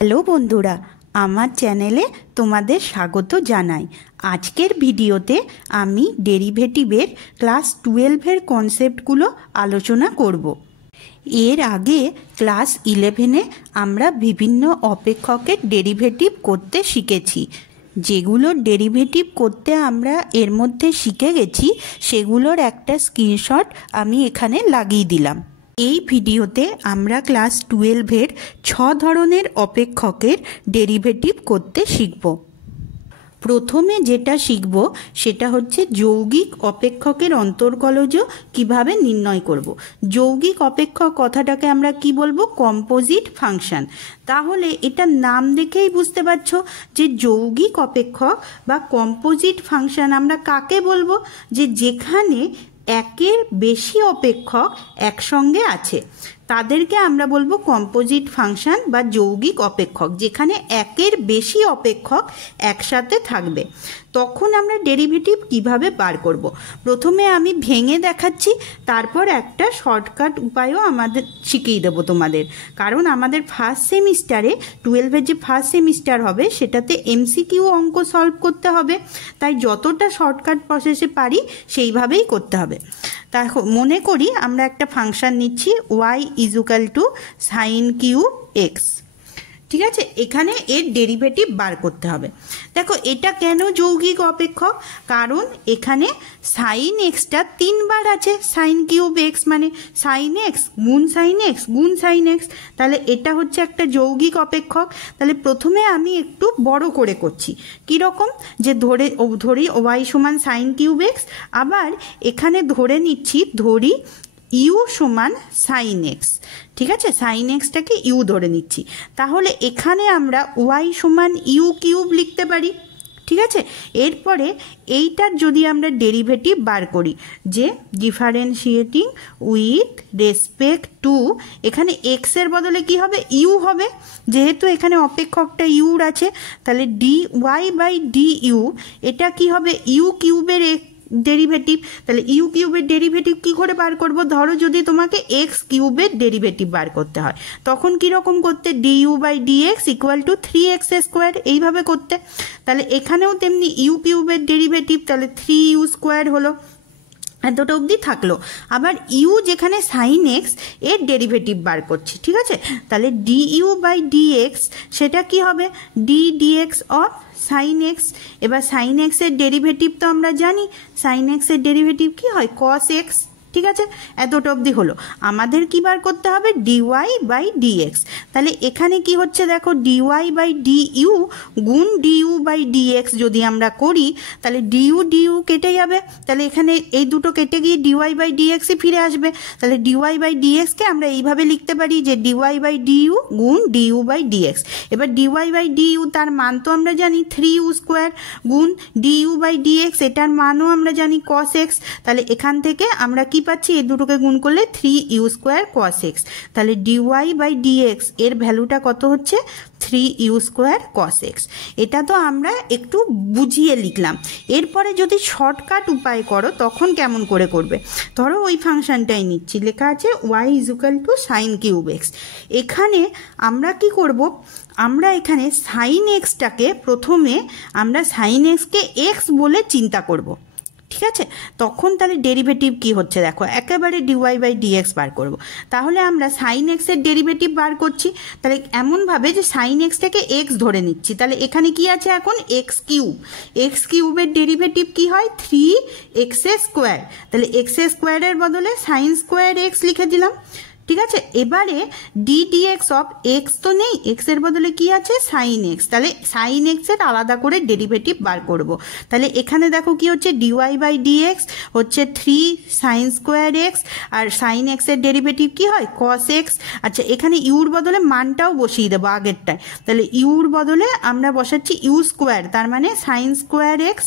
Hello বন্ধুরা, আমার চ্যানেলে তোমাদের স্বাগত জানাই। আজকের ভিডিওতে আমি ডেরিভেটিভের ক্লাস 12-এর কনসেপ্টগুলো আলোচনা করব। এর আগে ক্লাস 11-এ আমরা বিভিন্ন অপেক্ষকের ডেরিভেটিভ করতে শিখেছি। যেগুলো ডেরিভেটিভ করতে আমরা এর মধ্যে শিখে গেছি সেগুলোর একটা স্ক্রিনশট আমি এখানে লাগিয়ে দিলাম। এই ভিডিওতে আমরা ক্লাস 12-এর 6 ধরনের অপেক্ষকের ডেরিভেটিভ করতে শিখব। প্রথমে যেটা শিখব সেটা হচ্ছে যৌগিক অপেক্ষকের অন্তর্কলজ কিভাবে নির্ণয় করব। যৌগিক অপেক্ষক কথাটাকে আমরা কি বলবো? Composite function. তাহলে এটা নাম দেখেই বুঝতে পারছো যে যৌগিক অপেক্ষক বা কম্পোজিট ফাংশন আমরা কাকে বলবো? যে যেখানে একের বেশি অপেক্ষক একসঙ্গে আছে তাদেরকে আমরা বলবো কম্পোজিট ফাংশন বা যৌগিক অপেক্ষক। যেখানে একের বেশি অপেক্ষক একসাথে থাকবে তখন আমরা ডেরিভেটিভ কিভাবে বার করব। প্রথমে আমি ভেঙে দেখাচ্ছি, তারপর একটা শর্টকাট উপায়ও আমাদের শিখিয়ে দেবো তোমাদের। কারণ আমাদের ফার্স্ট সেমিস্টারে 12-এর যে ফার্স্ট সেমিস্টার হবে সেটাতে এমসিকিউ অঙ্ক সলভ করতে হবে, তাই যতটা শর্টকাট প্রসেসে পারি সেইভাবেই করতে হবে। তা মনে করি আমরা একটা ফাংশন নিচ্ছি y = sin কিউব x। ঠিক আছে, এখানে এর ডেরিভেটিভ বার করতে হবে। দেখো এটা কেন যৌগিক অপেক্ষক? কারণ এখানে সাইন এক্সটা 3 বার আছে। সাইন কিউব এক্স মানে সাইন এক্স গুণ সাইন এক্স গুণ সাইন এক্স, তাহলে এটা হচ্ছে একটা যৌগিক অপেক্ষক। তাহলে প্রথমে আমি একটু বড় করে করছি। কীরকম? যে ধরি y = সাইন কিউব এক্স, আবার এখানে ধরে নিচ্ছি ইউ সমান সাইন এক্স। ঠিক আছে, সাইন এক্সটাকে ইউ ধরে নিচ্ছি। তাহলে এখানে আমরা ওয়াই সমান ইউ কিউব লিখতে পারি। ঠিক আছে, এরপরে এইটার যদি আমরা ডেরিভেটিভ বার করি, যে ডিফারেন্সিয়েটিং উইথ রেসপেক্ট টু, এখানে এক্সের বদলে কি হবে? ইউ হবে। যেহেতু এখানে অপেক্ষকটা ইউর আছে, তাহলে D Y by D U, এটা কি হবে? ইউ কিউবের ডেরিভেটিভ। তাহলে ইউ কিউবের ডেরিভেটিভ কি করে বার করব? ধরো যদি তোমাকে এক্স কিউবের ডেরিভেটিভ বার করতে হয় তখন কিরকম করতে? ডিইউ বাই ডিএক্স = 3x², এইভাবে করতে। তাহলে এখানেও তেমনি ইউ কিউবের ডেরিভেটিভ, তাহলে 3u² হলো। এতটা অবধি থাকলো। আবার ইউ যেখানে সাইন এক্স এর ডেরিভেটিভ বার করছি। ঠিক আছে, তাহলে ডিইউ বাই ডিএক্স সেটা কি হবে? D x of sine x. এবার সাইন এক্সের ডেরিভেটিভ তো আমরা জানি, সাইন এক্সের ডেরিভেটিভ কি হয়? Cos x. ঠিক আছে, এতটা অবধি হলো। আমাদের কি বার করতে হবে? D y by dx. তাহলে এখানে কি হচ্ছে দেখো, ডিওয়াই বাই ডিইউ গুণ ডিইউ বাই ডিএক্স যদি আমরা করি তাহলে ডিইউ কেটে যাবে। তাহলে এখানে এই দুটো কেটে গিয়ে ডিওয়াই বাই ডিএক্সই ফিরে আসবে। তাহলে ডিওয়াই বাই ডিএক্সকে আমরা এইভাবে লিখতে পারি যে ডিওয়াই বাই ডিইউ গুণ ডিইউ বাই ডিএক্স। এবার ডিওয়াই বাই ডিইউ তার মান তো আমরা জানি 3u² গুণ ডিইউ বাই ডিএক্স, এটার মানও আমরা জানি cos x। তাহলে এখান থেকে আমরা কি পাচ্ছি? এই দুটোকে গুণ করলে 3u² cos x। তাহলে ডিওয়াই বাই ডিএক্স এর ভ্যালুটা কত হচ্ছে? 3u² cos x। এটা তো আমরা একটু বুঝিয়ে লিখলাম। এরপরে যদি শর্টকাট উপায় করো তখন কেমন করে করবে? ধরো ওই ফাংশনটাই নিচ্ছি, লেখা আছে y = sin কিউব x। এখানে আমরা কি করব? আমরা এখানে সাইন এক্সটাকে প্রথমে আমরা সাইন এক্সকে এক্স বলে চিন্তা করব। ঠিক আছে, তখন তাহলে ডেরিভেটিভ কি হচ্ছে দেখো, একেবারে ডিওয়াই বাই ডিএক্স বার করব। তাহলে আমরা সাইন এক্সের ডেরিভেটিভ বার করছি, তাহলে এমনভাবে যে সাইন এক্সটাকে এক্স ধরে নিচ্ছি। তাহলে এখানে কি আছে এখন? এক্স কিউবের ডেরিভেটিভ কি হয়? 3x²। তাহলে x² এর বদলে sin² x লিখে দিলাম। ঠিক আছে, এবারে ডিএক্স অফ এক্স তো নেই, এক্স এর বদলে কি আছে? Sine x. তাহলে সাইন এক্স এর আলাদা করে ডেরিভেটিভ বার করব। তাহলে এখানে দেখো কি হচ্ছে? ডিওয়াই বাই ডিএক্স হচ্ছে 3sin² x, আর সাইন এক্স এর ডেরিভেটিভ কি হয়? cos x। আচ্ছা, এখানে ইউর বদলে মানটাও বসিয়ে দেবো আগেরটায়। তাহলে ইউর বদলে আমরা বসাচ্ছি u², তার মানে sin² x,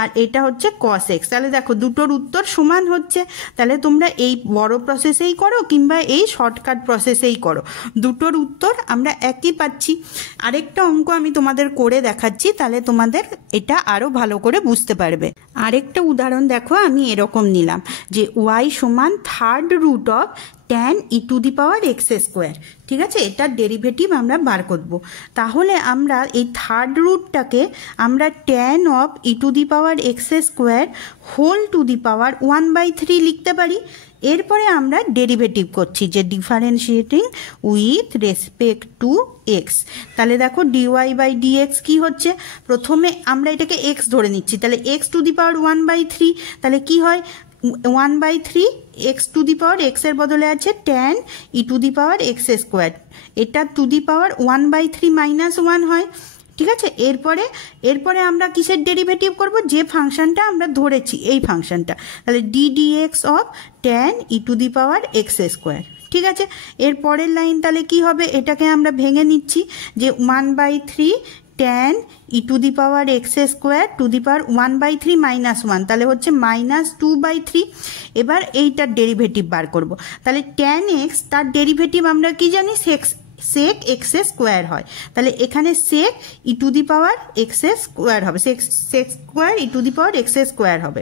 আর এটা হচ্ছে cos x। তাহলে দেখো দুটোর উত্তর সমান হচ্ছে। তাহলে তোমরা এই বড় প্রসেসেই করো কিংবা এই শর্টকাট প্রসেসেই করো, দুটোর উত্তর আমরা একই পাচ্ছি। আরেকটা অঙ্ক আমি তোমাদের করে দেখাচ্ছি, তাহলে তোমাদের এটা আরও ভালো করে বুঝতে পারবে। আরেকটা উদাহরণ দেখো, আমি এরকম নিলাম যে y = 3rd √ tan e to the power x square. ঠিক আছে, এটার ডেরিভেটিভ আমরা বার করব। তাহলে আমরা এই থার্ড রুটটাকে আমরা tan of e to the power x square whole to the power 1/3 লিখতে পারি। এরপরে আমরা ডেরিভেটিভ করছি যে differentiating with respect to x. তাহলে দেখো ডিওয়াই বাই ডিএক্স কী হচ্ছে, প্রথমে আমরা এটাকে এক্স ধরে নিচ্ছি, তাহলে এক্স টু দি পাওয়ার 1/3, তাহলে কি হয় 1/3 এক্স টু দি পাওয়ার এক্সের বদলে আছে tan e to the power x square, এটা টু দি পাওয়ার 1/3 -1 হয়। ঠিক আছে, এরপরে আমরা কিসের ডেরিভেটিভ করব, যে ফাংশনটা আমরা ধরেছি এই ফাংশনটা, তাহলে d dx of tan e to the power x square. ঠিক আছে, এর পরের লাইন তাহলে কি হবে, এটাকে আমরা ভেঙে নিচ্ছি যে 1/3 tan e to the power x square to the power 1/3 -1, তাহলে হচ্ছে -2/3। এবার এইটার ডেরিভেটিভ বার করব, তাহলে ট্যান এক্স তার ডেরিভেটিভ আমরা কি জানি সেক এক্স স্কোয়ার হয়, তাহলে এখানে sec e to the power x square হবে, sec square e to the power x square হবে।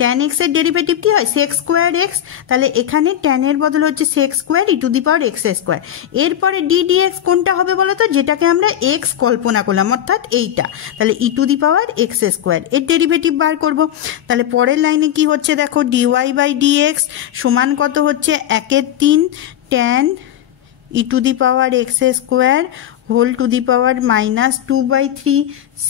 ট্যান এক্স এর ডেরিভেটিভ কি হয় সেক স্কোয়ার এক্স, তাহলে এখানে ট্যানের বদল হচ্ছে sec square e to the power x square. এরপরে ডি ডি এক্স কোনটা হবে বলো তো, যেটাকে আমরা এক্স কল্পনা করলাম অর্থাৎ এইটা, তাহলে e to the power x square, এর ডেরিভেটিভ বার করব। তাহলে পরের লাইনে কি হচ্ছে দেখো, ডিওয়াই বাই ডিএক্স সমান কত হচ্ছে 1/3 tan e to the power x square whole to the power -2/3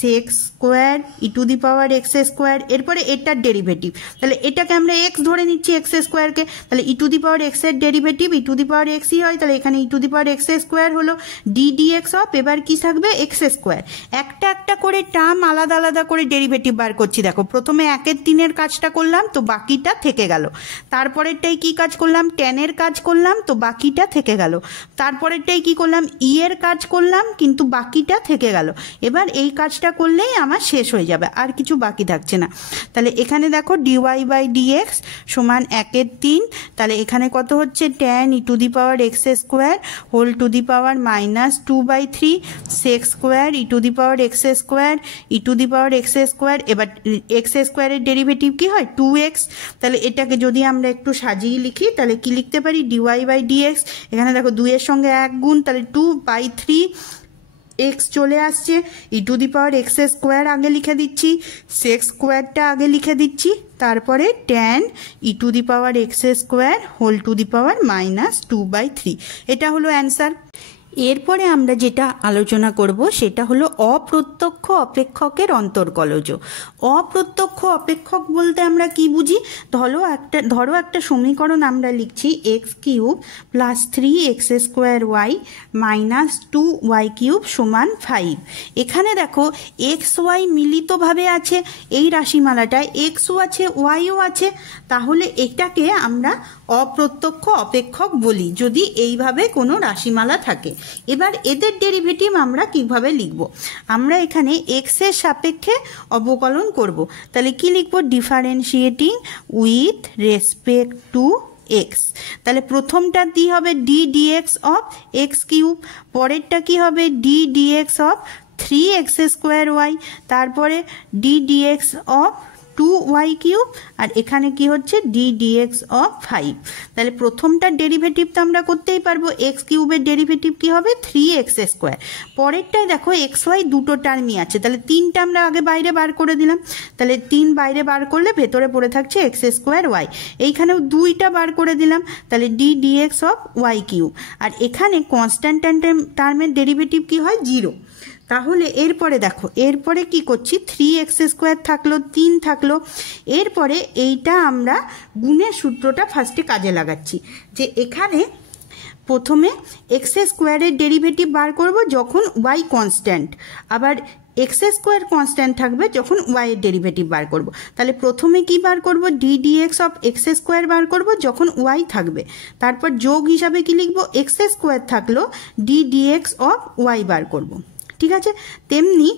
sec x square e to the power x square. এরপরে এটার ডেরিভেটিভ, তাহলে এটাকে আমরা এক্স ধরে নিচ্ছি এক্স স্কোয়ারকে, তাহলে e to the power x এর derivative e to the power এক্সই হয়, তাহলে এখানে e to the power x square হলো ডি ডি এক্স অফ, এবার কি থাকবে এক্স স্কোয়ার। একটা একটা করে টার্ম আলাদা আলাদা করে ডেরিভেটিভ বার করছি। দেখো প্রথমে 1/3 কাজটা করলাম তো বাকিটা থেকে গেল, তারপরেরটাই কি কাজ করলাম ট্যানের কাজ করলাম তো বাকিটা থেকে গেল, তারপরেরটাই কি করলাম ই এর কাজ করলাম কিন্তু বাকিটা থেকে গেল। এবার এই কাজটা করলেই আমার শেষ হয়ে যাবে, আর কিছু বাকি থাকছে না। তাহলে এখানে দেখো ডিওয়াই বাই ডিএক্স সমান 1/3, তাহলে এখানে কত হচ্ছে tan e to the power x square whole to the power -2/3 sec x square e to the power x square e to the power x square. এবার এক্স স্কোয়ারের ডেরিভেটিভ কি হয় 2x, তাহলে এটাকে যদি আমরা একটু সাজিয়ে লিখি তাহলে কি লিখতে পারি ডিওয়াই বাই ডিএক্স, এখানে দেখো 2 এর সঙ্গে 1 গুণ, তাহলে 2/3 এক্স চলে আসছে, e to the power x square আগে লিখে দিচ্ছি, সেক্স স্কোয়ারটা আগে লিখে দিচ্ছি, তারপরে tan e to the power x square whole to the power -2/3, এটা হলো অ্যান্সার। এরপরে আমরা যেটা আলোচনা করব সেটা হলো অপ্রত্যক্ষ অপেক্ষকের অন্তর্কলজ। অপ্রত্যক্ষ অপেক্ষক বলতে আমরা কি বুঝি, ধরো একটা সমীকরণ আমরা লিখছি x³ + 3x² y -2y³ সমান 5। এখানে দেখো এক্স ওয়াই মিলিতভাবে আছে, এই রাশিমালাটায় এক্সও আছে ওয়াইও আছে, তাহলে এটাকে আমরা অপ্রত্যক্ষ অপেক্ষক বলি যদি এইভাবে কোনো রাশিমালা থাকে। এবার এদের ডেরিভেটিভ আমরা কিভাবে লিখব, আমরা এখানে এক্স এর সাপেক্ষে অবকলন করব, তাহলে কি লিখব differentiating with respect to x. তাহলে প্রথমটা কি হবে ডি ডিএক্স অফ x³, পরেরটা কি হবে ডি ডিএক্স অফ 3x²y, তারপরে ডি ডিএক্স অফ 2y³ আর এখানে কি হচ্ছে ডি ডিএক্স অফ 5। তাহলে প্রথমটার ডেরিভেটিভ তো আমরা করতেই পারবো, x³ এর ডেরিভেটিভ কি হবে 3x²। পরেরটায় দেখো xy দুটো টার্মই আছে, তাহলে 3টা আমরা আগে বাইরে বার করে দিলাম, তাহলে 3 বাইরে বার করলে ভেতরে পড়ে থাকছে x²y, এইখানেও 2টা বার করে দিলাম, তাহলে ডি ডিএক্স অফ y³। আর এখানে কনস্ট্যান্ট টার্মের ডেরিভেটিভ কি হয় 0। তাহলে এরপরে দেখো এরপরে কি করছি 3x² থাকলো 3 থাকলো, এরপরে এইটা আমরা গুণের সূত্রটা ফার্স্টে কাজে লাগাচ্ছি যে এখানে প্রথমে x² এর ডেরিভেটিভ বার করব যখন y কনস্ট্যান্ট, আবার x² কনস্ট্যান্ট থাকবে যখন y এর ডেরিভেটিভ বার করব। তাহলে প্রথমে কি বার করব ডি ডিএক্স অফ x² বার করব যখন y থাকবে, তারপর যোগ হিসাবে কি লিখব x² থাকলো ডি ডিএক্স অফ y বার করব। ঠিক আছে, তেমনি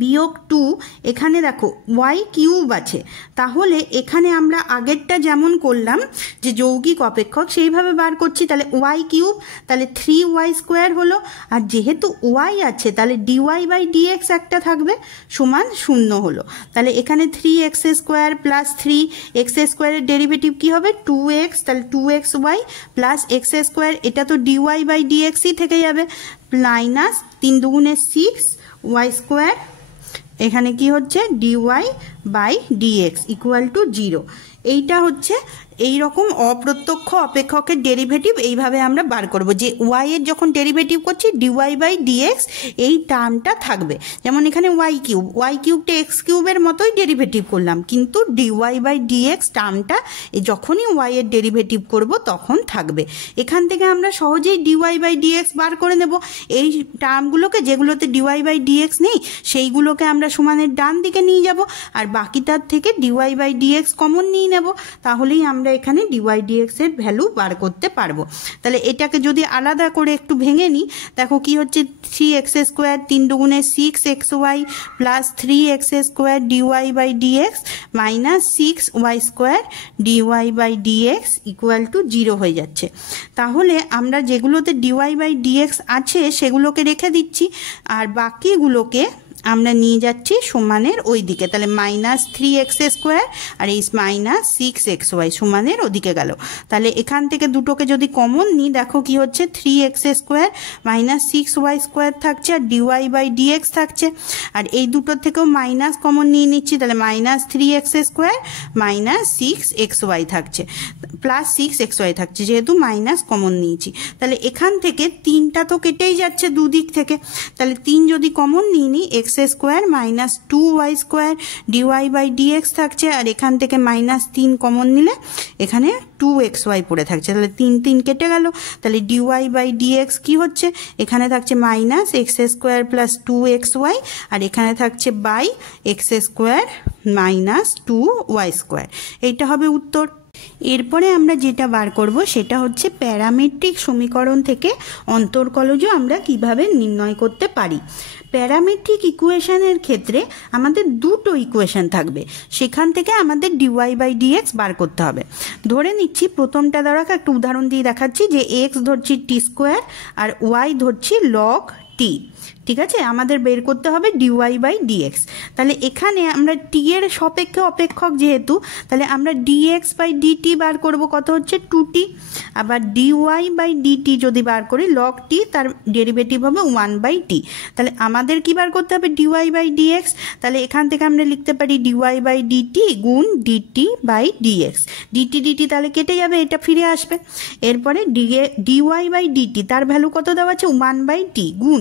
বিয়োগ 2, এখানে দেখো ওয়াই কিউব আছে, তাহলে এখানে আমরা আগেরটা যেমন করলাম যে যৌগিক অপেক্ষক সেইভাবে বার করছি, তাহলে ওয়াই কিউব, তাহলে 3y² হলো, আর যেহেতু ওয়াই আছে তাহলে dy/dx একটা থাকবে সমান 0 হলো, তাহলে এখানে 3x² প্লাস 3x² এর ডেরিভেটিভ কি হবে 2x, তাহলে 2xy প্লাস x², এটা তো dy/dxই থেকে যাবে, মাইনাস 3 দুগুণে 6y², এখানে কি হচ্ছে dy/dx ইকুয়াল টু 0। এইটা হচ্ছে এই রকম অপ্রত্যক্ষ অপেক্ষকের ডেরিভেটিভ, এইভাবে আমরা বার করব যে ওয়াই এর যখন ডেরিভেটিভ করছি dy/dx এই টার্মটা থাকবে, যেমন এখানে ওয়াই কিউবটা এক্স কিউবের মতোই ডেরিভেটিভ করলাম, কিন্তু dy/dx টার্মটা যখনই ওয়াই এর ডেরিভেটিভ করব তখন থাকবে। এখান থেকে আমরা সহজেই dy/dx বার করে নেব। এই টার্মগুলোকে যেগুলোতে dy/dx নেই সেইগুলোকে আমরা সমানের ডান দিকে নিয়ে যাব, আর বাকিটার থেকে dy/dx কমন নিয়ে নেব, তাহলেই আমরা এখানে dy/dx এর ভ্যালু বার করতে পারবো। তাহলে এটাকে যদি আলাদা করে একটু ভেঙে নিই, দেখো কি হচ্ছে 3x² 3 দুগুণে 6xy plus 3x² dy/dx minus 6y² dy/dx equal to 0 হয়ে যাচ্ছে। তাহলে আমরা যেগুলোতে dy/dx আছে সেগুলোকে রেখে দিচ্ছি, আর বাকিগুলোকে আমরা নিয়ে যাচ্ছি সমানের ওই দিকে, তাহলে মাইনাস 3x² আর এই মাইনাস 6xy সমানের ওদিকে গেল। তাহলে এখান থেকে দুটোকে যদি কমন নিই, দেখো কি হচ্ছে 3x² মাইনাস 6y² থাকছে আর dy/dx থাকছে, আর এই দুটোর থেকেও মাইনাস কমন নিয়ে নিচ্ছি, তাহলে মাইনাস 3x² মাইনাস 6xy থাকছে প্লাস 6xy থাকছে, যেহেতু মাইনাস কমন নিয়েছি। তাহলে এখান থেকে 3টা তো কেটেই যাচ্ছে দুদিক থেকে, তাহলে 3 যদি কমন নিয়ে নিই x² মাইনাস 2y² dy/dx থাকছে, আর এখান থেকে মাইনাস 3 কমন নিলে এখানে 2xy পড়ে থাকছে, তাহলে 3 3 কেটে গেল, তাহলে dy/dx কি হচ্ছে এখানে থাকছে মাইনাস x² প্লাস 2xy, আর এখানে থাকছে বাই x² মাইনাস 2y²। এইটা হবে উত্তর। এরপরে আমরা যেটা বার করব সেটা হচ্ছে প্যারামেট্রিক সমীকরণ থেকে অন্তর্কলজ আমরা কিভাবে নির্ণয় করতে পারি। প্যারামেট্রিক ইকুয়েশনের ক্ষেত্রে আমাদের দুটো ইকুয়েশন থাকবে, সেখান থেকে আমাদের dy/dx বার করতে হবে। ধরে নিচ্ছি প্রথমটা দ্বারা একটা উদাহরণ দিয়ে দেখাচ্ছি যে x ধরছি t² আর y ধরছি log t, ঠিক আছে, আমাদের বের করতে হবে dy/dx। তাহলে এখানে আমরা t এর সাপেক্ষে অপেক্ষক যেহেতু, তাহলে আমরা dx/dt বার করব, কত হচ্ছে 2t, আবার dy/dt যদি বার করি log t তার ডেরিভেটিভ হবে 1/t, তাহলে আমাদের কি বার করতে হবে dy/dx, তাহলে এখান থেকে আমরা লিখতে পারি dy/dt গুণ dt/dx, dt তাহলে কেটে যাবে, এটা ফিরে আসবে। এরপরে dy/dt তার ভ্যালু কত দেওয়া আছে 1/t গুণ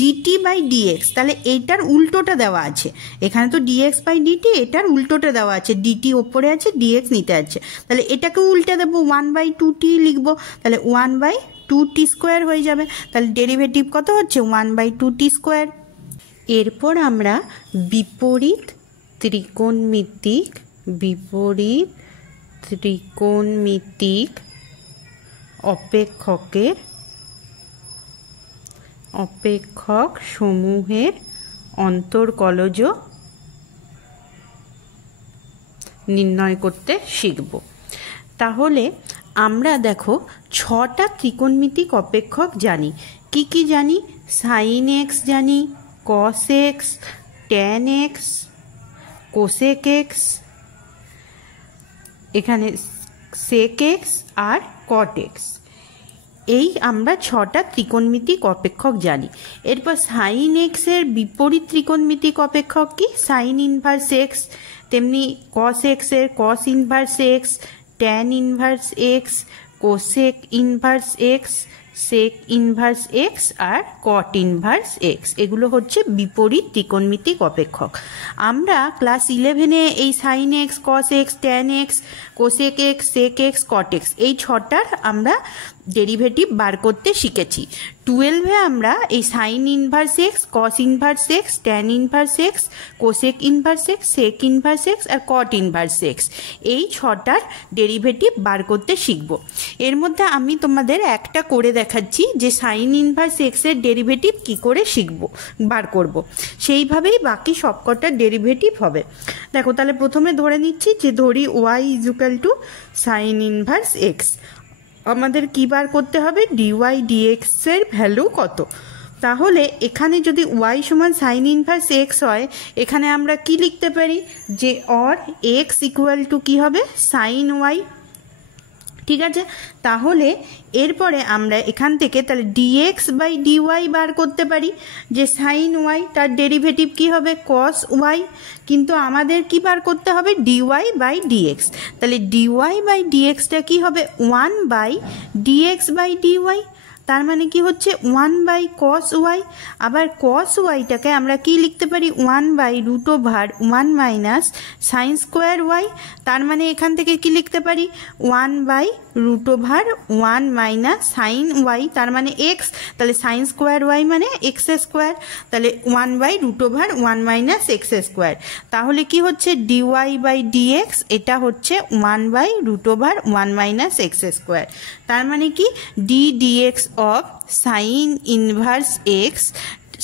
dt/dx, তাহলে এইটার উল্টোটা দেওয়া আছে, এখানে তো dx/dt এটার উল্টোটা দেওয়া আছে, dt ওপরে আছে dx নিতে আছে, তাহলে এটাকে উল্টে দেবো 1/2t লিখবো, তাহলে 1/2t² হয়ে যাবে, তাহলে ডেরিভেটিভ কত হচ্ছে 1/2t²। এরপর আমরা বিপরীত ত্রিকোণমিতিক অপেক্ষক সমূহের অন্তর্কলজ নির্ণয় করতে শিখব। তাহলে আমরা দেখো 6টা ত্রিকোণমিতিক অপেক্ষক জানি। কি কি জানি? sin x জানি, cos x, tan x, cosec x, এখানে sec x আর cot x, এই আমরা 6টা ত্রিকোণমিতিক অপেক্ষক জানি। এরপর সাইন এক্স এর বিপরীত ত্রিকোণমিতিক অপেক্ষক কি? সাইন ইনভার্স এক্স, তেমনি কস এক্স এর cos inverse x, tan inverse x, cosec inverse x, sec inverse x আর কট ইনভার্স এক্স, এগুলো হচ্ছে বিপরীত ত্রিকোণমিতিক অপেক্ষক। আমরা ক্লাস 11-এ এই sine x, cos x, tan x, cosec x, sec x, cot x এই 6টার আমরা ডেরিভেটিভ বার করতে শিখেছি। টুয়েলভে আমরা এই sine inverse x, cos inverse x, tan inverse x, cosec inverse x, sec inverse x আর কট ইনভার্স এক্স এই 6টার ডেরিভেটিভ বার করতে শিখব। এর মধ্যে আমি তোমাদের একটা করে দেখাচ্ছি যে সাইন ইনভার্স এক্সের ডেরিভেটিভ কি করে বার করব। সেইভাবেই বাকি সবকটার ডেরিভেটিভ হবে। দেখো তাহলে প্রথমে ধরে নিচ্ছি যে ধরি y is equal to sine inverse x. আমাদের কী বার করতে হবে? ডিওয়াই ডিএক্সের ভ্যালু কত। তাহলে এখানে যদি ওয়াই সমান সাইন ইনভার্স এক্স হয়, এখানে আমরা কি লিখতে পারি যে অর এক্স ইকুয়াল টু কী হবে? Sine y. ঠিক আছে, তাহলে এরপরে আমরা এখান থেকে তাহলে ডিএক্স বাই ডিওয়াই বার করতে পারি যে সাইন ওয়াই, তার ডেরিভেটিভ কি হবে? Cos y. কিন্তু আমাদের কি বার করতে হবে? D y by dx. তাহলে ডিওয়াই বাই ডিএক্সটা কি হবে? 1 বাই ডিএক্স বাই ডিওয়াই। তার মানে কি হচ্ছে 1 বাই কস ওয়াই। আবার কস ওয়াইটাকে আমরা কি লিখতে পারি? 1 by root over 1 minus sine square y. তার মানে এখান থেকে কি লিখতে পারি? 1 by root over 1 minus sine y, তার মানে এক্স। তাহলে সাইন স্কোয়ার ওয়াই মানে এক্স স্কোয়ার। তাহলে 1 by root over 1 minus x square. তাহলে কি হচ্ছে? ডিওয়াই বাই ডিএক্স এটা হচ্ছে 1 by root over 1 minus x square. তার মানে কি d x of sine inverse x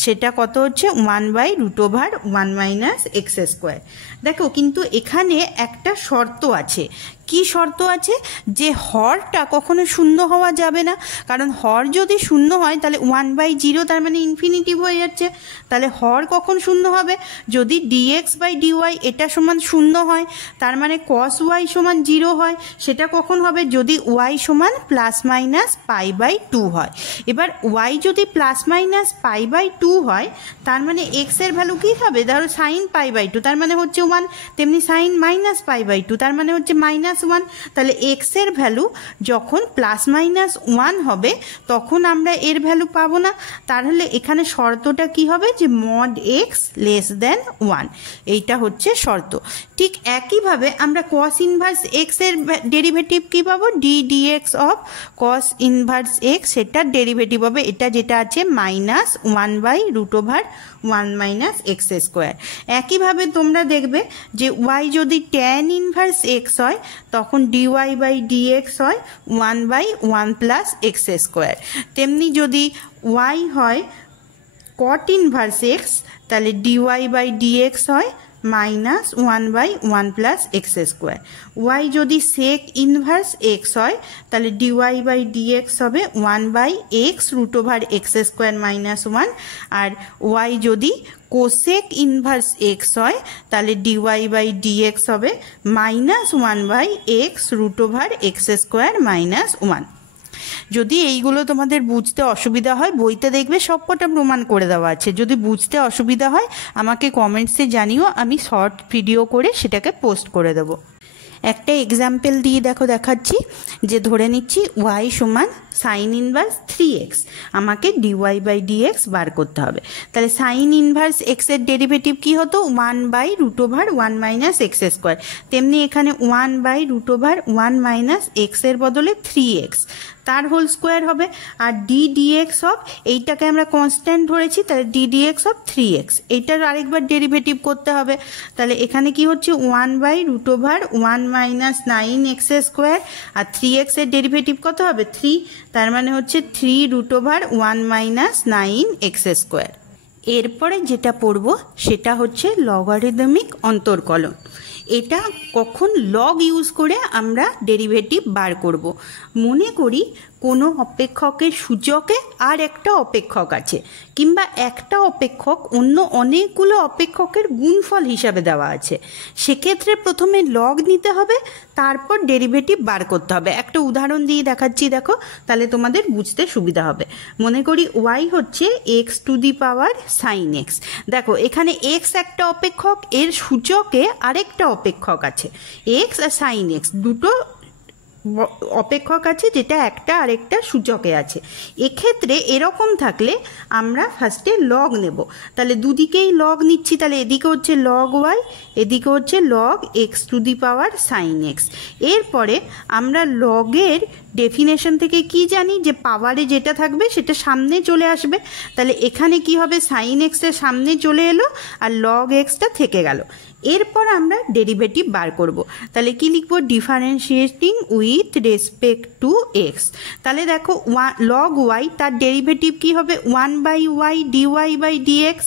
সেটা কত হচ্ছে? 1 by root over 1 minus x square. দেখো কিন্তু এখানে একটা শর্ত আছে। কি শর্ত আছে? যে হরটা কখনো শূন্য হওয়া যাবে না, কারণ হর যদি শূন্য হয় তাহলে 1 বাই 0 তার মানে ইনফিনিটিভ হয়ে যাচ্ছে। তাহলে হর কখন শূন্য হবে? যদি ডিএক্স বাই ডিওয়াই এটা সমান শূন্য হয়, তার মানে কস ওয়াই সমান 0 হয়। সেটা কখন হবে? যদি ওয়াই সমান প্লাস মাইনাস পাই বাই 2 হয়। এবার ওয়াই যদি প্লাস মাইনাস পাই বাই 2 হয়, তার মানে এক্সের ভ্যালু কী হবে? ধরো সাইন পাই বাই 2 তার মানে হচ্ছে 1, তেমনি সাইন মাইনাস পাই বাই 2 তার মানে হচ্ছে -1। তাহলে এক্স এর ভ্যালু যখন প্লাস মাইনাস 1 হবে তখন আমরা এর ভ্যালু পাবো না। তাহলে এখানে শর্তটা কি হবে? যে মড এক্স লেস দেন 1, এইটা হচ্ছে শর্ত। ঠিক একইভাবে আমরা কস ইনভার্স এক্স এর ডেরিভেটিভ কি পাবো? D x of cos inverse x সেটার ডেরিভেটিভ হবে এটা যেটা আছে -1 by root over 1 minus x square. একইভাবে তোমরা দেখবে যে ওয়াই যদি ট্যান ইনভার্স এক্স হয় তখন ডিওয়াই বাই ডিএক্স হয় 1 বাই 1 প্লাস এক্স স্কোয়ার। তেমনি যদি ওয়াই হয় কট ইনভার্স এক্স তাহলে ডিওয়াই বাই ডিএক্স হয় -1 by 1 plus x square. Y যদি সেক ইনভার্স এক্স হয় তাহলে ডিওয়াই বাই ডিএক্স হবে 1 by x root over x square -1। আর ওয়াই যদি কোসেক ইনভার্স এক্স হয় তাহলে ডিওয়াই বাই ডিএক্স হবে -1 by x root over x square -1। যদি এইগুলো তোমাদের বুঝতে অসুবিধা হয় বইতে দেখবে সবকটা প্রমাণ করে দেওয়া আছে। যদি বুঝতে অসুবিধা হয় আমাকে কমেন্টসে জানিও, আমি শর্ট ভিডিও করে সেটাকে পোস্ট করে দেবো। একটা এক্সাম্পল দিয়ে দেখাচ্ছি যে ধরে নিচ্ছি ওয়াই সমান সাইন ইনভার্স 3x, আমাকে ডিওয়াই বাই ডিএক্স বার করতে হবে। তাহলে সাইন ইনভার্স এক্সের ডেরিভেটিভ কি হতো? 1 by root over 1 minus x square. তেমনি এখানে 1 বাই রুট ওভার 1 মাইনাস এক্সের বদলে 3x তার হোল স্কোয়ার হবে। আর ডিএক্স অফ এইটাকে আমরা কনস্ট্যান্ট ধরেছি, তাহলে ডিএক্স অফ 3x এইটার আরেকবার ডেরিভেটিভ করতে হবে। তাহলে এখানে কি হচ্ছে? 1 by root over 1 minus 9x square আর 3x এর ডেরিভেটিভ কত হবে? 3, তার মানে হচ্ছে 3 root over 1 minus 9x square. এরপরে যেটা পড়ব সেটা হচ্ছে লগারিদমিক অন্তর্কলন। এটা কখন লগ ইউজ করে আমরা ডেরিভেটিভ বার করব। মনে করি কোনো অপেক্ষকের সূচকে আর একটা অপেক্ষক আছে, কিংবা একটা অপেক্ষক অন্য অনেকগুলো অপেক্ষকের গুণফল হিসাবে দেওয়া আছে। সেক্ষেত্রে প্রথমে লগ নিতে হবে, তারপর ডেরিভেটিভ বার করতে হবে। একটা উদাহরণ দিয়ে দেখাচ্ছি, দেখো তাহলে তোমাদের বুঝতে সুবিধা হবে। মনে করি ওয়াই হচ্ছে x to the power sine x. দেখো এখানে এক্স একটা অপেক্ষক, এর সূচকে আরেকটা অপেক্ষক আছে এক্স আর সাইন এক্স, দুটো অপেক্ষক আছে যেটা একটা আরেকটা সূচকে আছে। এক্ষেত্রে এরকম থাকলে আমরা ফার্স্টে লগ নেব, তাহলে দুদিকেই লগ নিচ্ছি, তাহলে এদিকে হচ্ছে লগ ওয়াই, এদিকে হচ্ছে log x to the power sine x. এরপরে আমরা লগের ডেফিনেশন থেকে কি জানি যে পাওয়ারে যেটা থাকবে সেটা সামনে চলে আসবে, তাহলে এখানে কি হবে সাইন এক্সটা সামনে চলে এলো আর লগ এক্সটা থেকে গেল। এরপর আমরা ডেরিভেটিভ বার করব, তাহলে কি লিখব differentiating with respect to x. তাহলে দেখো লগ ওয়াই তার ডেরিভেটিভ কি হবে 1/y dy/dx,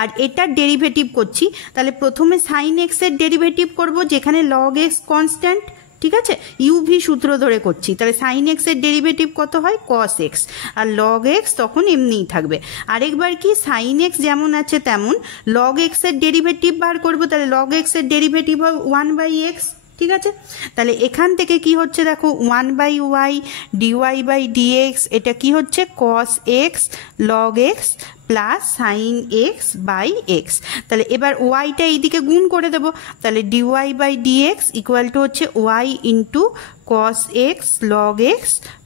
আর এটার ডেরিভেটিভ করছি তাহলে প্রথমে সাইন এক্সের ডেরিভেটিভ করব যেখানে লগ এক্স কনস্ট্যান্ট, ঠিক আছে, ইউভি সূত্র ধরে করছি, তাহলে সাইন এক্সের ডেরিভেটিভ কত হয় কস এক্স, আর লগ এক্স তখন এমনিই থাকবে। আরেকবার কি সাইন এক্স যেমন আছে তেমন লগ এক্সের ডেরিভেটিভ বার করব, তাহলে লগ এক্সের ডেরিভেটিভ হয় 1/x, ঠিক আছে। তাহলে এখান থেকে কি হচ্ছে দেখো 1/y dy/dx, এটা কি হচ্ছে cos x log x plus sine x by x. তাহলে এবার ওয়াইটা এইদিকে গুণ করে দেবো, তাহলে dy/dx ইকুয়াল টু হচ্ছে y into cos x log x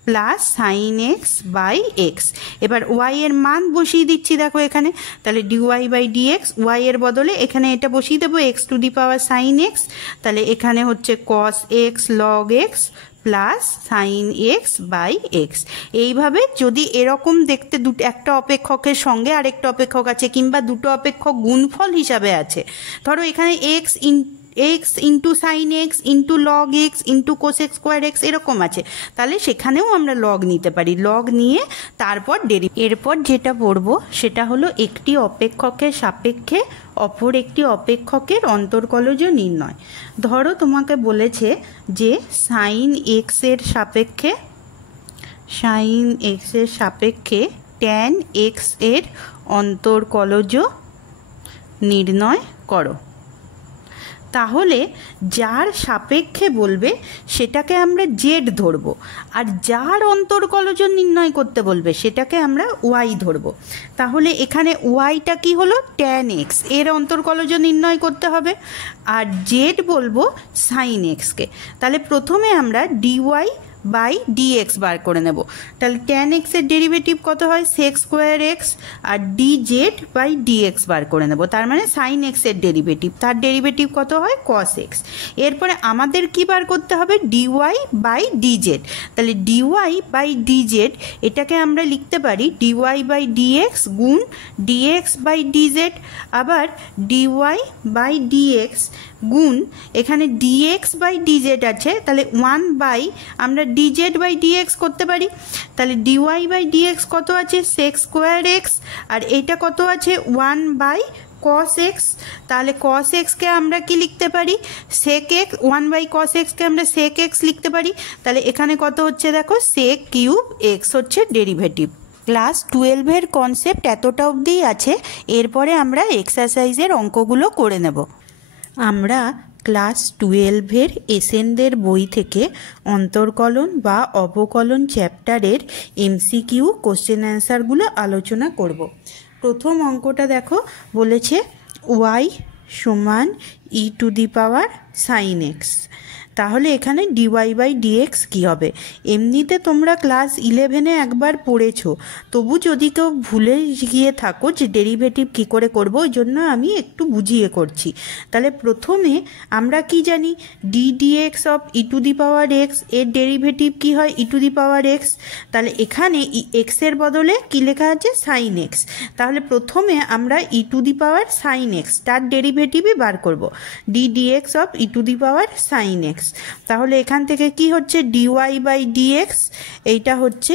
plus sine x by x. এবার ওয়াই এর মান বসিয়ে দিচ্ছি দেখো এখানে, তাহলে dy/dx ওয়াই এর বদলে এখানে এটা বসিয়ে দেবো x to the power sine x, তাহলে এখানে হচ্ছে cos x log x plus sine x by x. এইভাবে যদি এরকম দেখতে একটা অপেক্ষকের সঙ্গে আরেকটা অপেক্ষক আছে কিংবা দুটো অপেক্ষক গুণফল হিসাবে আছে, ধরো এখানে x into sine x into log x into cos x square x এরকম আছে, তাহলে সেখানেও আমরা লগ নিতে পারি। লগ নিয়ে তারপর এরপর যেটা পড়বো সেটা হলো একটি অপেক্ষকের সাপেক্ষে অপর একটি অপেক্ষকের অন্তর্কলজ নির্ণয়। ধরো তোমাকে বলেছে যে সাইন এক্সের সাপেক্ষে ট্যান এক্স এর অন্তর্কলজ নির্ণয় করো। তাহলে যার সাপেক্ষে বলবে সেটাকে আমরা জেড ধরব, আর যার অন্তর্কলজ নির্ণয় করতে বলবে সেটাকে আমরা ওয়াই ধরব। তাহলে এখানে ওয়াইটা কি হলো ট্যান এক্স, এর অন্তর্কলজ নির্ণয় করতে হবে, আর জেড বলবো সাইন এক্সকে। তাহলে প্রথমে আমরা dy/dx বার করে নেব, তাহলে ট্যান এক্সের ডেরিভেটিভ কত হয় সেক স্কোয়ার এক্স, আর dz/dx বার করে নেব, তার মানে সাইন এক্সের ডেরিভেটিভ, তার ডেরিভেটিভ কত হয় কস এক্স। এরপরে আমাদের কি বার করতে হবে dy/dz, তাহলে dy/dz এটাকে আমরা লিখতে পারি dy/dx গুণ dx/dz, আবার dy/dx গুণ এখানে dx/dz আছে, তাহলে 1 আমরা dz/dx করতে পারি, তাহলে dy/dx কত আছে সেক স্কোয়ার এক্স, আর এটা কত আছে 1/cos x, তাহলে cos x কে আমরা কি লিখতে পারি sec x, 1/cos x কে আমরা sec x লিখতে পারি, তাহলে এখানে কত হচ্ছে দেখো sec কিউব x হচ্ছে ডেরিভেটিভ। ক্লাস 12-এর কনসেপ্ট এতটা অবধিই আছে, এরপরে আমরা এক্সারসাইজের অঙ্কগুলো করে নেব। আমরা ক্লাস 12-এর এসেনদের বই থেকে অন্তর্কলন বা অবকলন চ্যাপ্টারের এমসিকিউ কোশ্চেন অ্যান্সারগুলো আলোচনা করব। প্রথম অঙ্কটা দেখো বলেছে y সমান e to the power sine x, তাহলে এখানে dy/dx কী হবে? এমনিতে তোমরা ক্লাস 11-এ একবার পড়েছো, তবু যদি কেউ ভুলে গিয়ে থাকো যে ডেরিভেটিভ কী করে করবো, ওই জন্য আমি একটু বুঝিয়ে করছি। তাহলে প্রথমে আমরা কি জানি ddx of e to the power x, এর ডেরিভেটিভ কী হয় ই টু দি পাওয়ার এক্স, তাহলে এখানে এক্সের বদলে কী লেখা আছে সাইন এক্স, তাহলে প্রথমে আমরা e to the power sine x তার ডেরিভেটিভই বার করব ddx of e to the power sine x. তাহলে এখান থেকে কি হচ্ছে dy/dx, এইটা হচ্ছে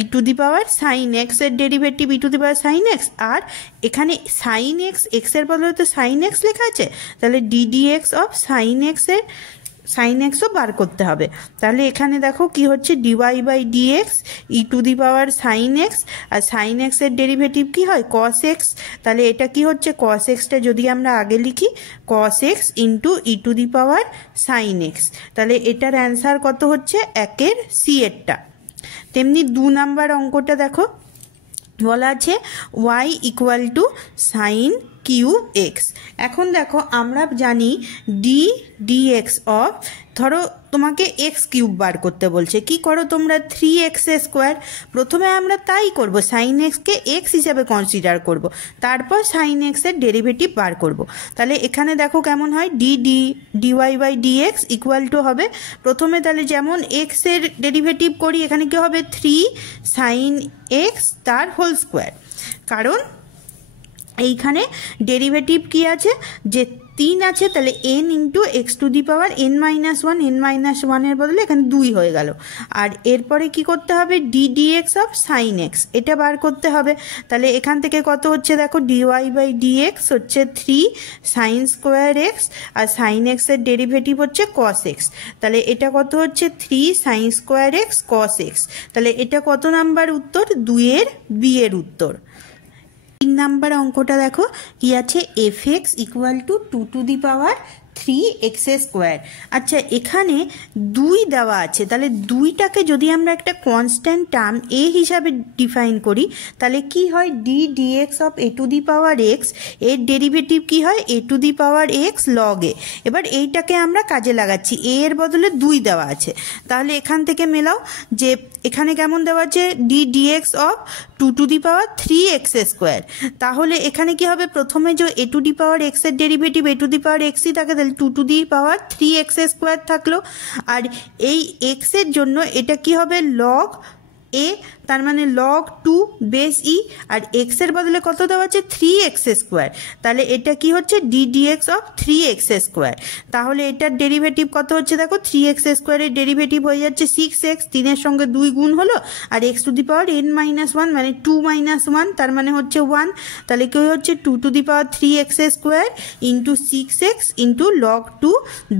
e to the power sine x এর derivative e to the power sine x, আর এখানে সাইন এক্স এক্সের বদলে তো সাইন এক্স লেখা আছে, তাহলে ddx অফ সাইন এক্সের সাইন এক্সও বার করতে হবে। তাহলে এখানে দেখো কি হচ্ছে dy/dx e to the power sine x, আর সাইন এক্সের ডেরিভেটিভ কি হয় কস এক্স, তাহলে এটা কি হচ্ছে কস এক্সটা যদি আমরা আগে লিখি cos x into e to the power sine x, তাহলে এটার অ্যান্সার কত হচ্ছে 1-এর সি এরটা। তেমনি 2 নাম্বার অঙ্কটা দেখো বলা আছে y equal to sine cube x. এখন দেখো আমরা জানি ডি ডিএক্স অফ, ধরো তোমাকে এক্স কিউব বার করতে বলছে, কি করো তোমরা 3x স্কোয়ার, প্রথমে আমরা তাই করব, সাইন এক্সকে এক্স হিসাবে কনসিডার করব, তারপর সাইন এক্সের ডেরিভেটিভ বার করব। তাহলে এখানে দেখো কেমন হয়, d y by d x equal to হবে, প্রথমে তাহলে যেমন এক্সের ডেরিভেটিভ করি, এখানে কি হবে 3 সাইন এক্স তার হোল স্কোয়ার, কারণ এইখানে ডেরিভেটিভ কি আছে যে 3 আছে, তাহলে n into x to the power n minus one, n minus ওয়ানের বদলে এখানে 2 হয়ে গেল। আর এরপরে কি করতে হবে, d dx of sine x, এটা বার করতে হবে। তাহলে এখান থেকে কত হচ্ছে দেখো, ডিওয়াই বাই ডিএক্স হচ্ছে 3 সাইন স্কোয়ার এক্স, আর সাইন এক্সের ডেরিভেটিভ হচ্ছে কস এক্স, তাহলে এটা কত হচ্ছে 3 sine square x cos x. তাহলে এটা কত নাম্বার উত্তর, 2-এর বি এর উত্তর। 3 নাম্বার অঙ্কটা দেখো কি আছে, F x equal two 2 to the power 3x square. আচ্ছা এখানে 2 দেওয়া আছে, তাহলে 2টাকে যদি আমরা একটা কনস্ট্যান্ট টার্ম এ হিসাবে ডিফাইন করি, তাহলে কি হয়, d dx of e to the power x, এর ডেরিভেটিভ কি হয় এ to the power x log e. এবার এইটাকে আমরা কাজে লাগাচ্ছি, এ এর বদলে 2 দেওয়া আছে, তাহলে এখান থেকে মেলাও যে এখানে কেমন দেওয়া আছে, d dx of 2 to the power 3x square, তাহলে এখানে কি হবে, প্রথমে যে a to the power x এর derivative a to the power এক্সই থাকে, তাহলে 2 to the power 3x square থাকলো, আর এই এক্স এর জন্য এটা কি হবে লগ এ, তার মানে লগ 2 বেস ই, আর এক্স এর বদলে কত দেওয়া আছে 3x স্কোয়ার, তাহলে এটা কি হচ্ছে D dx of 3x square. তাহলে এটার ডেরিভেটিভ কত হচ্ছে দেখো, 3x স্কোয়ারের ডেরিভেটিভ হয়ে যাচ্ছে 6x, 3-এর সঙ্গে 2 গুণ হলো, আর x to the power n minus one মানে 2 মাইনাস ওয়ান, তার মানে হচ্ছে 1, তাহলে কি হচ্ছে 2 to the power 3x square into 6x into log 2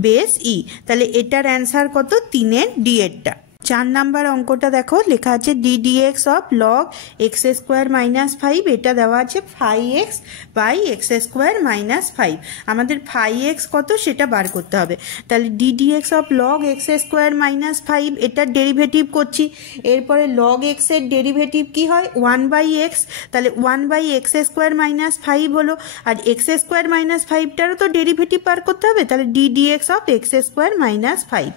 base e, তাহলে এটার অ্যান্সার কত, 3-এর ডি এরটা। 4 নাম্বার অঙ্কটা দেখো লেখা আছে d dx of log x square minus 5, এটা দেওয়া আছে 5x by x square minus 5, আমাদের 5x কত সেটা বার করতে হবে। তাহলে d dx of log x square minus 5, এটার ডেরিভেটিভ করছি, এরপরে লগ এক্স এর ডেরিভেটিভ কি হয় 1 বাই এক্স, তাহলে 1 বাই এক্স স্কোয়ার মাইনাস 5 হলো, আর এক্স স্কোয়ার মাইনাস 5টারও তো ডেরিভেটিভ বার করতে হবে, তাহলে d dx of x square minus 5।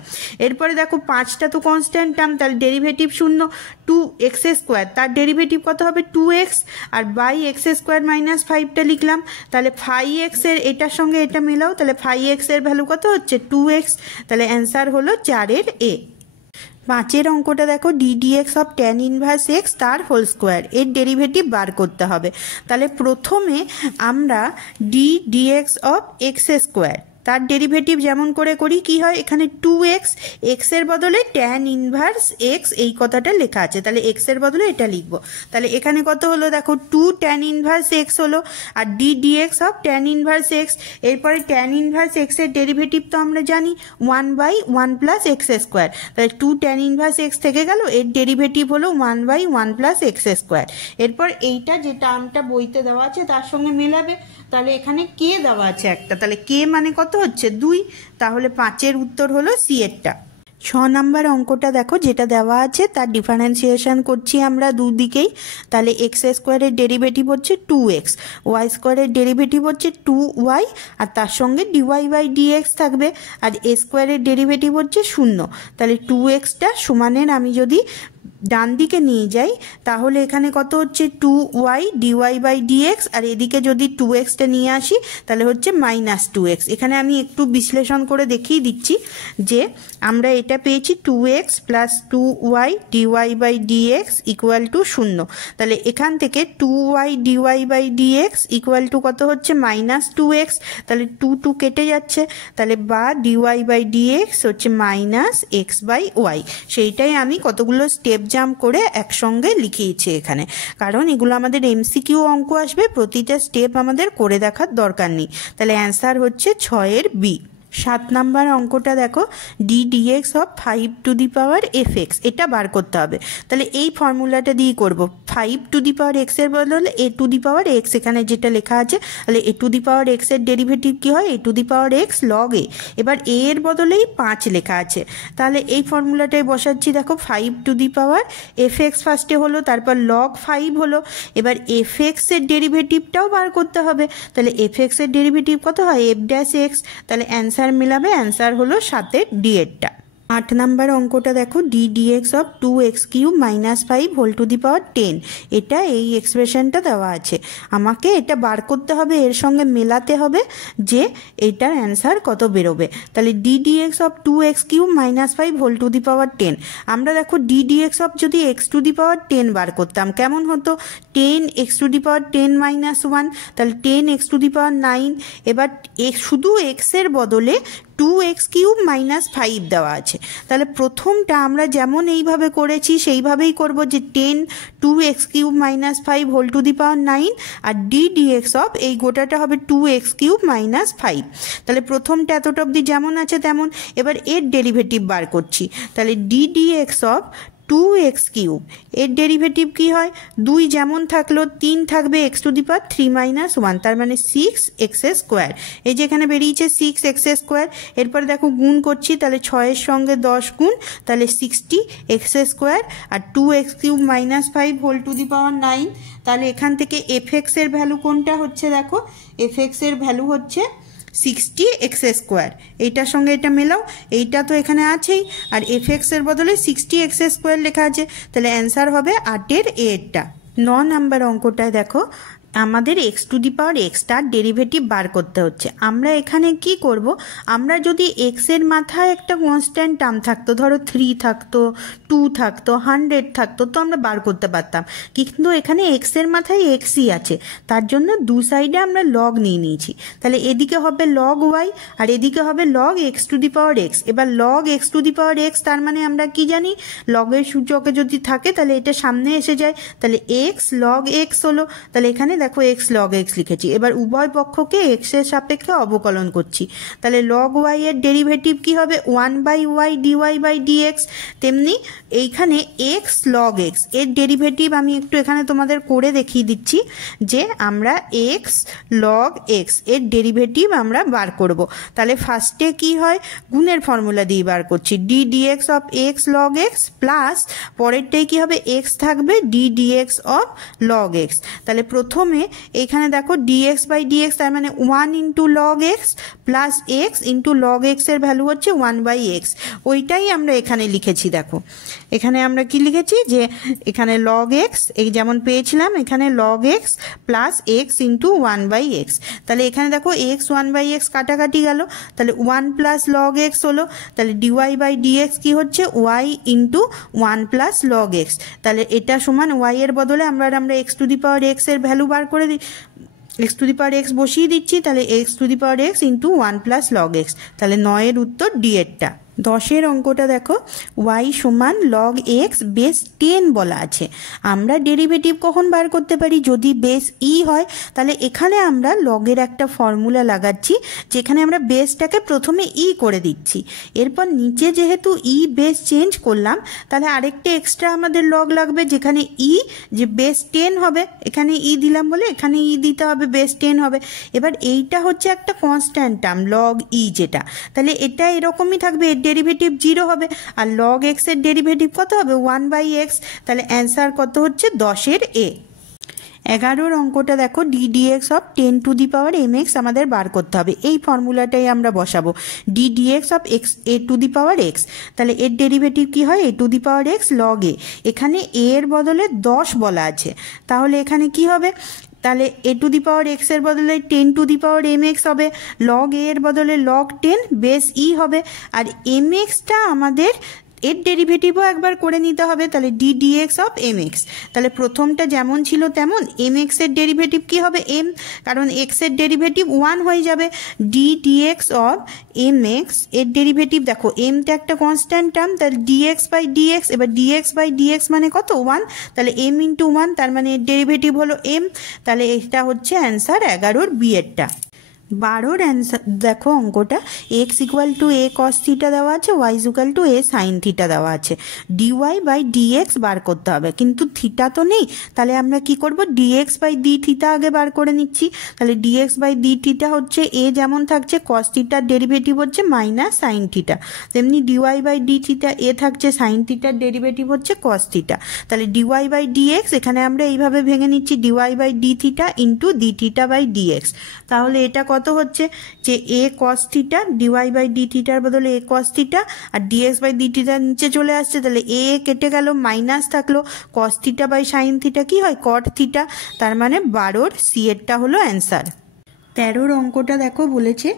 এরপরে দেখো 5টা তো কনস্ট্যান্ট টার্ম, তাহলে ডেরিভেটিভ 0, 2x স্কোয়ার তার ডেরিভেটিভ কত হবে 2x, আর বাই এক্স স্কোয়ার মাইনাস 5টা লিখলাম, তাহলে 5x এর এটার সঙ্গে এটা মেলাও, তাহলে 5x এর ভ্যালু কত হচ্ছে 2x, তাহলে অ্যান্সার হলো 4-এর এ। 5-এর অঙ্কটা দেখো d dx of tan inverse x তার হোল স্কোয়ার, এর ডেরিভেটিভ বার করতে হবে। তাহলে প্রথমে আমরা d dx of x square তার ডেরিভেটিভ যেমন করে করি, কি হয় এখানে 2x, এক্স এর বদলে ট্যান ইনভার্স এক্স এই কথাটা লেখা আছে, তাহলে এক্স এর বদলে এটা লিখবো, তাহলে এখানে কত হলো দেখো 2 ট্যান ইনভার্স এক্স হলো, আর d dx of tan inverse x, এরপরে ট্যান ইনভার্স এক্স এর ডেরিভেটিভ তো আমরা জানি 1 বাই 1 প্লাস এক্স স্কোয়ার, তাহলে 2 ট্যান ইনভার্স এক্স থেকে গেল, এর ডেরিভেটিভ হলো 1 বাই 1 প্লাস এক্স স্কোয়ার। এরপর এইটা যে টার্মটা বইতে দেওয়া আছে তার সঙ্গে মেলাবে, তাহলে এখানে কে দেওয়া আছে একটা, তাহলে কে মানে কত হচ্ছে 2, তাহলে 5-এর উত্তর হলো সি এরটা। 6 নাম্বার অঙ্কটা দেখো যেটা দেওয়া আছে তার ডিফারেন্সিয়েশন করছি আমরা দুদিকেই, তাহলে এক্স স্কোয়ারের ডেরিভেটিভ হচ্ছে 2x, ওয়াই স্কোয়ারের ডেরিভেটিভ হচ্ছে 2y, আর তার সঙ্গে ডিওয়াই বাই ডিএক্স থাকবে, আর এ স্কোয়ারের ডেরিভেটিভ হচ্ছে 0, তাহলে 2xটা সমানের আমি যদি ডান দিকে নিয়ে যাই, তাহলে এখানে কত হচ্ছে 2y ডিওয়াই বাই ডিএক্স, আর এদিকে যদি 2xটা নিয়ে আসি তাহলে হচ্ছে মাইনাস 2x। এখানে আমি একটু বিশ্লেষণ করে দেখিয়ে দিচ্ছি যে আমরা এটা পেয়েছি 2x plus 2y d y by d x equal to 0, তাহলে এখান থেকে 2y d y by d x equal to কত হচ্ছে মাইনাস 2x, তাহলে 2 কেটে যাচ্ছে, তাহলে বা ডিওয়াই বাই ডিএক্স হচ্ছে মাইনাস এক্স বাই ওয়াই, সেইটাই আমি কতগুলো স্টেপ জাম্প করে একসঙ্গে লিখিয়েছি এখানে, কারণ এগুলো আমাদের এমসিকিউ অঙ্ক আসবে, প্রতিটা স্টেপ আমাদের করে দেখার দরকার নেই। তাহলে অ্যান্সার হচ্ছে 6-এর বি। 7 নাম্বার অঙ্কটা দেখো, d dx of 5 to the power f x, এটা বার করতে হবে। তাহলে এই ফর্মুলাটা দিয়ে করব। 5 টু দি পাওয়ার এক্স এর বদলে এ টু দি পাওয়ার এক্স এখানে যেটা লেখা আছে, তাহলে e to the power x এর ডেরিভেটিভ কি হয়, এ to the power x log e. এবার এ এর বদলেই 5 লেখা আছে, তাহলে এই ফর্মুলাটাই বসাচ্ছি। দেখো 5 to the power f x ফার্স্টে হলো, তারপর লগ 5 হলো। এবার এফ এক্স এর ডেরিভেটিভটাও বার করতে হবে। তাহলে এফ এক্স এর ডেরিভেটিভ কত হয়, এফ ড্যাশ এক্স। তাহলে অ্যান্সার মিলাবে, অ্যান্সার হলো 7-এর ডি এরটা। 8 নাম্বার অঙ্কটা দেখো, d dx of 2x cube minus 5 whole to the power 10, এটা এই এক্সপ্রেশনটা দেওয়া আছে। আমাকে এটা বার করতে হবে, এর সঙ্গে মেলাতে হবে যে এটার অ্যান্সার কত বেরোবে। তাহলে d dx of 2x cube minus 5 whole to the power 10, আমরা দেখো ডি ডিএক্স অফ যদি এক্স টু দি পাওয়ার 10 বার করতাম কেমন হতো, 10 x to the power 10 minus 1, তাহলে 10 এক্স টু দি পাওয়ার 9। এবার শুধু এক্সের বদলে 2x কিউব মাইনাস 5 দেওয়া আছে। তাহলে প্রথমটা আমরা যেমন এইভাবে করেছি সেইভাবেই করব, যে 10 2x cube minus 5 whole to the power 9, আর ডি ডিএক্স অফ এই গোটাটা হবে 2x কিউব মাইনাস 5। তাহলে প্রথমটা এতটা অবধি যেমন আছে তেমন। এবার এর ডেরিভেটিভ বার করছি, তাহলে d dx of 2x cube এর ডেরিভেটিভ কি হয়, 2 যেমন থাকলো 3 থাকবে x to the power 3 minus 1, তার মানে 6x স্কোয়ার। এই যে এখানে বেরিয়েছে 6x স্কোয়ার। এরপরে দেখো গুণ করছি, তাহলে 6-এর সঙ্গে 10 গুণ, তাহলে 60x স্কোয়ার, আর 2x cube minus 5 whole to the power 9। তাহলে এখান থেকে এফ এক্স এর ভ্যালু কোনটা হচ্ছে, দেখো এফ এক্স এর ভ্যালু হচ্ছে 60x স্কোয়ার। এইটার সঙ্গে এটা মেলাও, এইটা তো এখানে আছেই, আর এফ এক্স এর বদলে 60x স্কোয়ার লেখা আছে, তাহলে অ্যান্সার হবে 8-এর এরটা। 9 নাম্বার অঙ্কটায় দেখো, আমাদের এক্স টু দি পাওয়ার এক্সটার ডেরিভেটিভ বার করতে হচ্ছে। আমরা এখানে কি করব, আমরা যদি এক্সের মাথায় একটা কনস্ট্যান্ট টার্ম থাকতো, ধরো 3 থাকতো, 2 থাকতো, 100 থাকতো, তো আমরা বার করতে পারতাম। কিন্তু এখানে এক্সের মাথায় এক্সই আছে, তার জন্য দু সাইডে আমরা লগ নিয়ে নিয়েছি। তাহলে এদিকে হবে লগ ওয়াই, আর এদিকে হবে log x to the power x. এবার log x to the power x, তার মানে আমরা কি জানি, লগের সূচকে যদি থাকে তাহলে এটা সামনে এসে যায়, তাহলে এক্স লগ এক্স হলো। তাহলে এখানে দেখো এক্স লগ এক্স লিখেছি। এবার উভয় পক্ষকে এক্স এর সাপেক্ষে অবকলন করছি, তাহলে লগ ওয়াই এর ডেরিভেটিভ কি হবে, 1/y dy বাই dx। তেমনি এইখানে এক্স লগ এক্স এর ডেরিভেটিভ আমি একটু এখানে তোমাদের করে দেখিয়ে দিচ্ছি, যে আমরা এক্স লগ এক্স এর ডেরিভেটিভ আমরা বার করব। তাহলে ফার্স্টে কি হয়, গুণের ফর্মুলা দিয়ে বার করছি, d dx of x log x plus পরেরটাই কি হবে, এক্স থাকবে d dx of log x. তাহলে প্রথমে এখানে দেখো dx বাই dx, তার মানে 1 into log x plus x into log x এর ভ্যালু হচ্ছে 1/x, ওইটাই আমরা এখানে লিখেছি। দেখো এখানে আমরা কি লিখেছি, যে এখানে লগ এক্স এই যেমন পেয়েছিলাম, এখানে log x plus x into 1/x। তাহলে এখানে দেখো এক্স 1/x কাটাকাটি গেল, তাহলে 1 প্লাস লগ এক্স হলো। তাহলে dy বাই dx কি হচ্ছে, y into 1 plus log x. তাহলে এটা সমান y এর বদলে আমরা x to the power x এর ভ্যালু বার করে দিই, x to the power x বসিয়ে দিচ্ছি, তাহলে x to the power x into 1 plus log x. তাহলে 9-এর উত্তর ডি এরটা। 10-এর অঙ্কটা দেখো, y সমান লগ এক্স বেস 10 বলা আছে। আমরা ডেরিভেটিভ কখন বার করতে পারি, যদি বেস ই হয়। তাহলে এখানে আমরা লগের একটা ফর্মুলা লাগাচ্ছি, যেখানে আমরা বেসটাকে প্রথমে ই করে দিচ্ছি, এরপর নিচে যেহেতু ই বেস চেঞ্জ করলাম, তাহলে আরেকটা এক্সট্রা আমাদের লগ লাগবে, যেখানে ই যে বেস 10 হবে, এখানে ই দিলাম বলে এখানে ই দিতে হবে, বেস 10 হবে। এবার এইটা হচ্ছে একটা কনস্ট্যান্ট টার্ম লগ ই যেটা, তাহলে এটা এরকমই থাকবে, ডেরিভেটিভ 0 হবে, আর লগ এক্স এর ডেরিভেটিভ কত হবে, 1/x। তাহলে অ্যান্সার কত হচ্ছে 10-এর এ। 11-র অঙ্কটা দেখো, d dx of 10 to the power mx আমাদের বার করতে হবে। এই ফর্মুলাটাই আমরা বসাবো, d dx of x a to the power x. তাহলে এর ডেরিভেটিভ কি হয়, এ to the power x log a. এখানে এ এর বদলে 10 বলা আছে, তাহলে এখানে কি হবে, তাহলে e to the power x এর বদলে 10 টু দি পাওয়ার mx হবে, লগ এ এর বদলে লগ 10 বেস ই হবে, আর mxটা আমাদের এর ডেরিভেটিভও একবার করে নিতে হবে, তাহলে ডি ডিএক্স অফ mx। তাহলে প্রথমটা যেমন ছিল তেমন, mx এর ডেরিভেটিভ কি হবে m, কারণ x এর ডেরিভেটিভ 1 হয়ে যাবে, ডি ডিএক্স অফ mx এর ডেরিভেটিভ দেখো mটা একটা কনস্ট্যান্ট টার্ম, তাহলে dx বাই dx। এবার dx বাই dx মানে কত, 1, তাহলে m ইন্টু 1, তার মানে এর ডেরিভেটিভ হলো m। তাহলে এটা হচ্ছে অ্যান্সার 11-র বি এরটা। 12 অ্যান্সার দেখো অঙ্কটা x equal to a cos theta দেওয়া আছে, y equal to a sine theta দেওয়া আছে, ডিওয়াই বাই ডিএক্স বার করতে হবে, কিন্তু থিটা তো নেই। তাহলে আমরা কি করব, ডিএক্স বাই ডি থিটা আগে বার করে নিচ্ছি। তাহলে ডিএক্স বাই ডি থিটা হচ্ছে এ যেমন থাকছে কস থিটার ডেরিভেটিভ হচ্ছে মাইনাস সাইন থিটা, তেমনি ডিওয়াই বাই ডি থিটা এ থাকছে সাইন থিটার ডেরিভেটিভ হচ্ছে কস থিটা। তাহলে ডিওয়াই বাই ডিএক্স এখানে আমরা এইভাবে ভেঙে নিচ্ছি, dy by d theta into d theta by dx. তাহলে এটা কত হচ্ছে যে a cos theta, dy by d থিটার বদলে এ কস থিটা, আর ডিএক্স বাই ডি থিটা নিচে চলে আসছে, তাহলে এ কেটে গেল, মাইনাস থাকলো, cos theta by sine theta কি হয়, কট থিটা। তার মানে 12 সি এরটা হলো অ্যান্সার। 13 অঙ্কটা দেখো বলেছে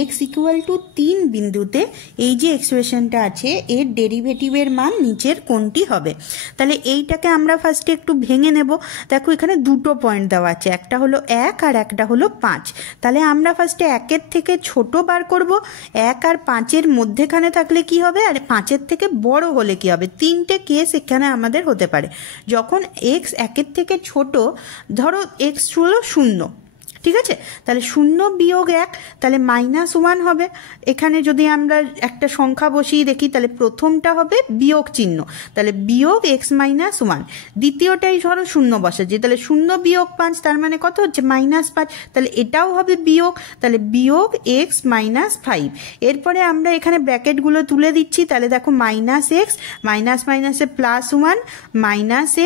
এক্স ইকুয়াল টু 3 বিন্দুতে এই যে এক্সপ্রেশনটা আছে এর ডেরিভেটিভের মান নিচের কোনটি হবে। তাহলে এইটাকে আমরা ফার্স্টে একটু ভেঙে নেব। দেখো এখানে দুটো পয়েন্ট দেওয়া আছে, একটা হলো 1 আর একটা হলো 5। তাহলে আমরা ফার্স্টে 1-এর থেকে ছোট বার করব, 1 আর 5-এর মধ্যেখানে থাকলে কি হবে, আর 5-এর থেকে বড় হলে কি হবে। তিনটে কেস এখানে আমাদের হতে পারে। যখন এক্স 1-এর থেকে ছোট, ধরো এক্স হলো 0, ঠিক আছে, তাহলে 0 বিয়োগ 1 তাহলে -1 হবে। এখানে যদি আমরা একটা সংখ্যা বসিয়ে দেখি তাহলে প্রথমটা হবে বিয়োগ চিহ্ন, তাহলে বিয়োগ x -1, দ্বিতীয়টাই ধরো 0 বসাচ্ছি, তাহলে 0 বিয়োগ 5 তার মানে কত হচ্ছে -5, তাহলে এটাও হবে বিয়োগ, তাহলে বিয়োগ x -5। এরপরে আমরা এখানে ব্র্যাকেটগুলো তুলে দিচ্ছি, তাহলে দেখো -x মাইনাস মাইনাসে +1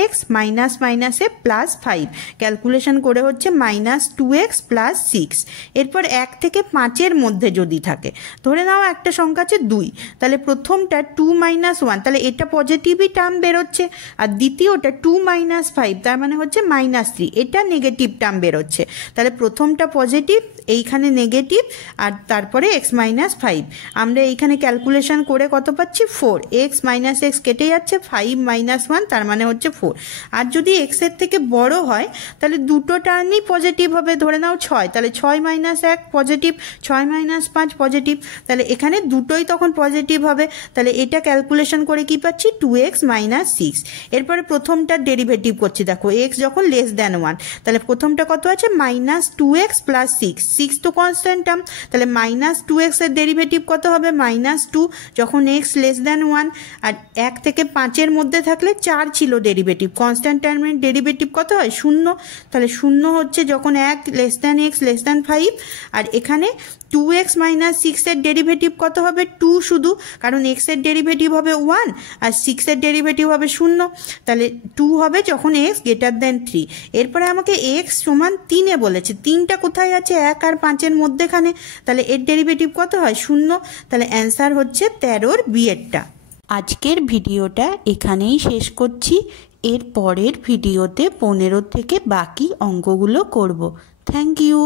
-x মাইনাস মাইনাসে +5, ক্যালকুলেশন করে হচ্ছে -2x + 6। এরপর 1 থেকে 5-এর মধ্যে যদি থাকে, ধরে নাও একটা সংখ্যা আছে 2, তাহলে প্রথমটা 2 - 1, তাহলে এটা পজিটিভই টার্ম বেরোচ্ছে, আর দ্বিতীয়টা 2 - 5 তার মানে হচ্ছে -3, এটা নেগেটিভ টার্ম বেরোচ্ছে। তাহলে প্রথমটা পজিটিভ, এইখানে নেগেটিভ, আর তারপরে x -5। আমরা এইখানে ক্যালকুলেশন করে কত পাচ্ছি 4, x - x কেটে যাচ্ছে, 5 - 1 তার মানে হচ্ছে 4। আর যদি x এর থেকে বড় হয় তাহলে দুটো টার্মই পজিটিভ হবে, ধরে নাও 6, তাহলে 6 - 1 পজিটিভ, 6 - 5 পজিটিভ, তাহলে এখানে দুটোই তখন পজিটিভ হবে। তাহলে এটা ক্যালকুলেশন করে কি পাচ্ছি 2x - 6। এরপরে প্রথমটার ডেরিভেটিভ করছি, দেখো x যখন <1, তাহলে প্রথমটা কত আছে -2x + 6, 6 তো কনস্ট্যান্ট টার্ম, তাহলে -2x এর ডেরিভেটিভ কত হবে -2 যখন x <1, আর 1 থেকে 5-এর মধ্যে থাকলে 4 ছিল ডেরিভেটিভ, কনস্ট্যান্ট টার্মের ডেরিভেটিভ কত হয় 0, তাহলে 0 হচ্ছে যখন 1 x <5, আর এখানে 2x - 6 এর ডেরিভেটিভ কত হবে 2 শুধু, কারণ x এর ডেরিভেটিভ হবে 1 আর 6 এর ডেরিভেটিভ হবে 0, তাহলে 2 হবে যখন x > 3। এরপরে আমাকে x সমান 3-এ বলেছে, 3টা কোথায় আছে 1 আর 5-এর মধ্যেখানে, তাহলে এর ডেরিভেটিভ কত হয় 0, তাহলে অ্যান্সার হচ্ছে 13 বিয়েরটা। আজকের ভিডিওটা এখানেই শেষ করছি। এর পরের ভিডিওতে 15 থেকে বাকি অঙ্কগুলো করব। Thank you.